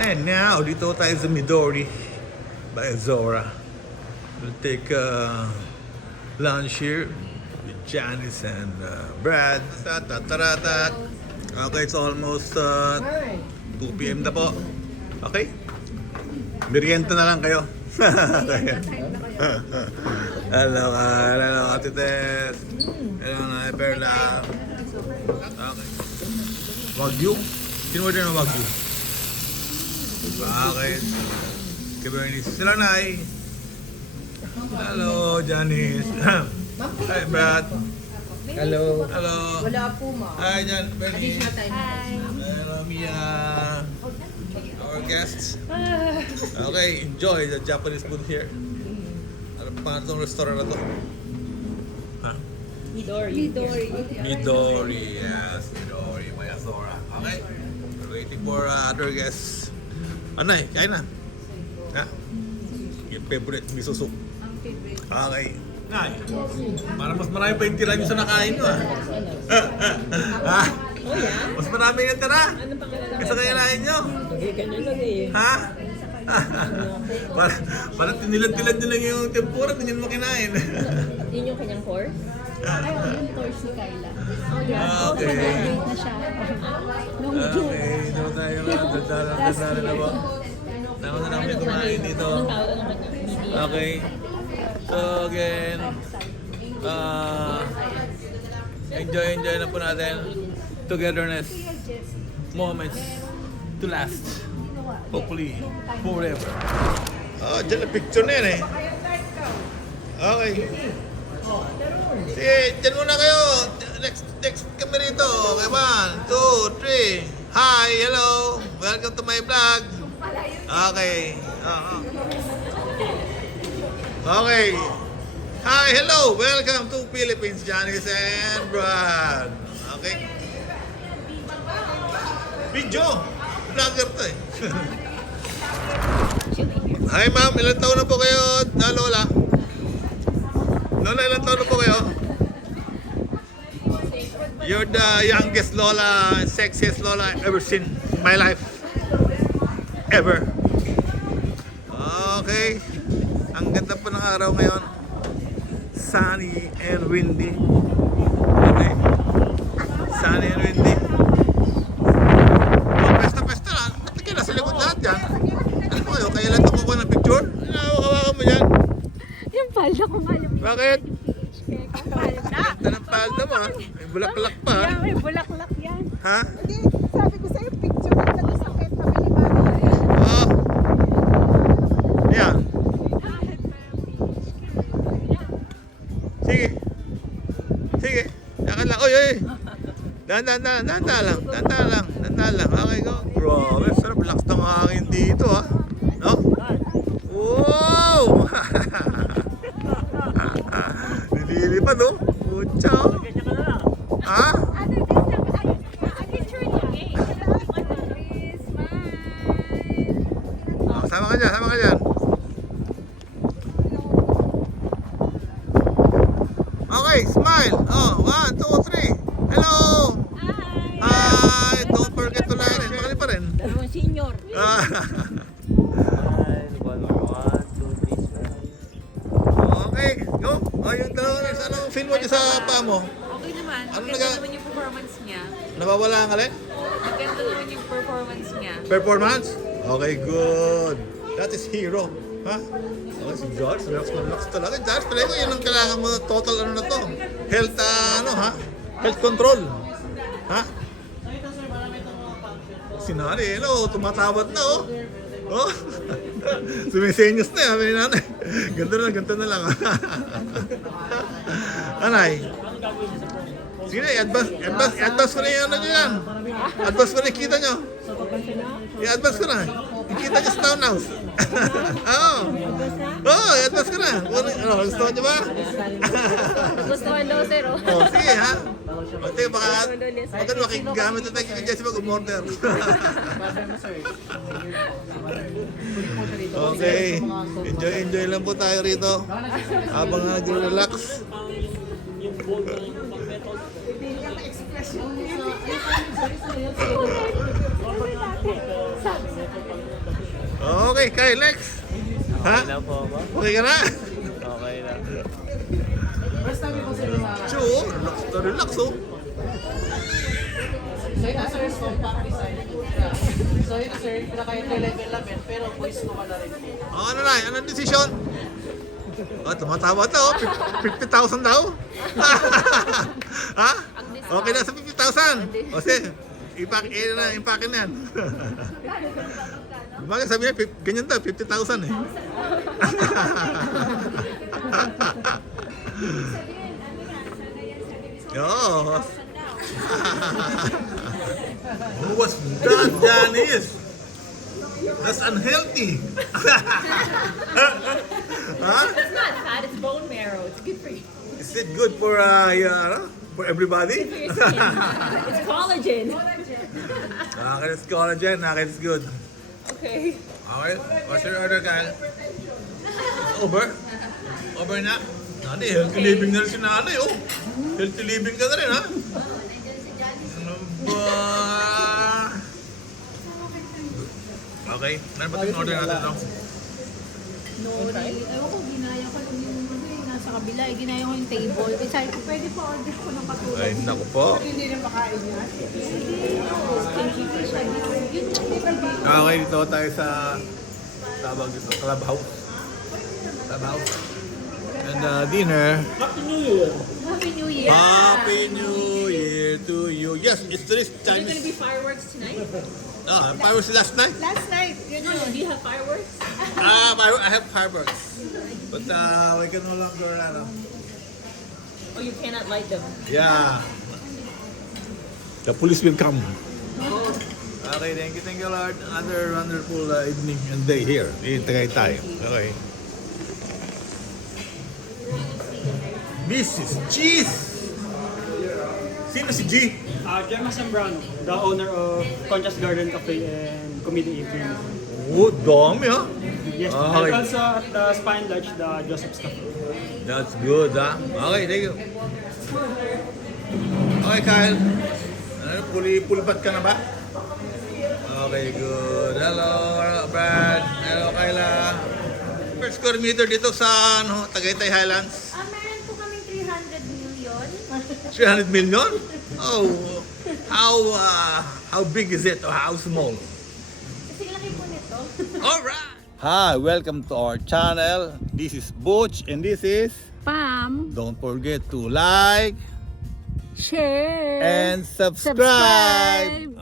And now, dito tayo sa Midori by Zora. We'll take lunch here with Janice and Brad. Tatatatat. Okay, it's almost 2 p.m. na po. Okay? Merienda na lang kayo. Hello, Ate Tess. Hello, Nanay Perla. Okay. Wagyu? Sino order ng Wagyu? Bakit? Kay Bernice. Sila Nay. Hello, Janice. Hi, Brad. Hello. Hello. Wala po, ma. Hi, Bernice. Additional time. Hello, Mia. Our guests. Okay, enjoy the Japanese food here. Ano pa itong restaurant na to? Ha? Midori. Midori, yes. Midori, Maya Zora. Okay? We're waiting for other guests. Ano eh? Kain na. Ha? Yung favorite miso soup. Ang favorite. Okay. Nay, para mas marami pa yung tira nyo sa nakain nyo, ha? Ha? Oh, yeah? Mas marami yung tira? Ano pangalan Kasi kailangan nyo? Okay, ganyan lang eh. Ha? Parang tinilan-tilan nyo lang yung tempura, hindi nyo naman kinain. Yun yung kanyang course? Ay, yung course ni Kyla. Oh, yeah. Okay. Nag-graduate na siya. Nung June. Okay, dito tayo lang. Dandaran na po. Tama na namin kumain dito. Anong tawag ng kanya? Media? Okay. So again, enjoy na po natin togetherness, moments to last, hopefully forever. Oh, dyan na picture na yan eh. Okay. Sige, dyan muna kayo. Next kami rito. Okay, 1, 2, 3. Hi, hello. Welcome to my vlog. Okay. Okay. Hi, hello. Welcome to Philippines, Janice and Brad. Okay. Video. Vlogger to eh. Hi, ma'am. Ilan taon na po kayo, Lola? Lola, ilan taon na po kayo? You're the youngest Lola, sexiest Lola I've ever seen in my life. Ever. Okay. Ang ganda po ng araw ngayon. Sunny and windy. Okay. Sunny and windy. Oh, pesta-pesta na. Ba't kayo nasa likod lahat yan? Ano po kayo? Kaya lang ito kukuha ng picture? Hawakan mo yan. Yung palda ko nga yung Bakit? palda. Ganda ng palda mo ha. May bulaklak pa ha. Yeah, may bulaklak yan. Ha? Hindi, sabi ko sa'yo, picture na nagkasakit na malibara. Oo. Yan. Sige. Sige. Yakan lang. Oy, oy. Dahan lang. Okay, go. Grabe, sarap. Relax ng hangin dito, ha. No? Wow! Nililipad, no? Pucha, oh. Ha? Oh, sama ka dyan. Okay, smile. Oh, 1, 2, 3. Hello! Hi! Don't forget to like. Makali pa rin. Dalawang senior. Ah. Okay, go. Oh, yung dalawa na. Anong feel mo dyan sa paa mo? Okay naman. Ano Maganda naga- naman yung performance niya. Nawawala ang alin? Maganda naman yung performance niya. Performance? Okay, good. That is hero. Ha? Okay, si George, relax talaga. George, pala ko, yun ang kailangan mo, total ano na to. Health, health control. Ha? Si Nari, hello, tumatawad na, oh. Oh, sumisenyos na, sabi ni Nanay. Ganto na lang. Anay. Sige na, i-advance ko na yung ano nyo yan. Advance ko na yung kita nyo. I-advance ko na. Yung kita nyo sa townhouse. Oo. Oo, i-advance ko na. Ano, gusto nyo ba? Gusto ko low, sir. Oh, sige ha. Pati baka makigamit na tayo kay Jesse pag umorder. Okay. Enjoy lang po tayo rito. Habang nag-relax. Sabi Okay, Kyle, next. Ha? Wala po ako. Okay ka na? Okay na. Sure, relax to relax, oh. So yun na sir, small pack design. So yun na sir, pinaka-entry-level namin, pero boys ko ka na rin po. Ano na, anong decision? Oh, tumatawa to, oh. 50,000 daw. Ha? Okay na sa 50,000. O sige, impake na yan. Bakit sabi niya, ganyan daw, 50,000 eh. Yo. What's that, Janice? That's unhealthy. Huh? It's not fat, it's bone marrow. It's good for you. Is it good for for everybody? For your skin. It's collagen. Akin is collagen, akin is good. Okay. Okay, what's your order, Kyle? It's over? Over na? Nani, healthy living na rin si nanay, oh. Healthy living ka na rin, ha? Ano ba? Okay, ano ba yung order natin, no? Nori. Ewan ko, ginaya ko lang yung ano eh, nasa kabila. Ginaya ko yung table. Eh, sabi ko, pwede po order ko ng katulad. Ay, naku po. Hindi na makain yan. Stinky fish. Yun lang, di ba? Okay, dito tayo sa tawag dito, clubhouse. Clubhouse. And dinner. Happy New Year. Happy New Year to you. Yes, it's this Is there Chinese. going to be fireworks tonight? Fireworks last night. Last night, yun No, do you have fireworks? I have fireworks. But we can no longer, Oh, you cannot light them. yeah. The police will come. Okay, thank you, Lord. Another wonderful evening and day here in Tagaytay. Okay. This is Cheese. Sino si G? Gemma Zambrano, the owner of Concha's Garden Cafe and Comedy Evening. Oh, dami ha. Yes, Okay. and also at the Spine Lodge, the Joseph's Cafe. That's good, ha? Okay, thank you. Okay, Kyle. Ano, pulpat ka na ba? Okay, good. Hello, Brad. Hello, Kyla. Per square meter dito sa Tagaytay Highlands. Meron po kaming 300 million. 300 million? Oh, how big is it or how small? Kasi laki po nito. Alright! Hi, welcome to our channel. This is Butch and this is... Pam. Don't forget to like Share. and subscribe.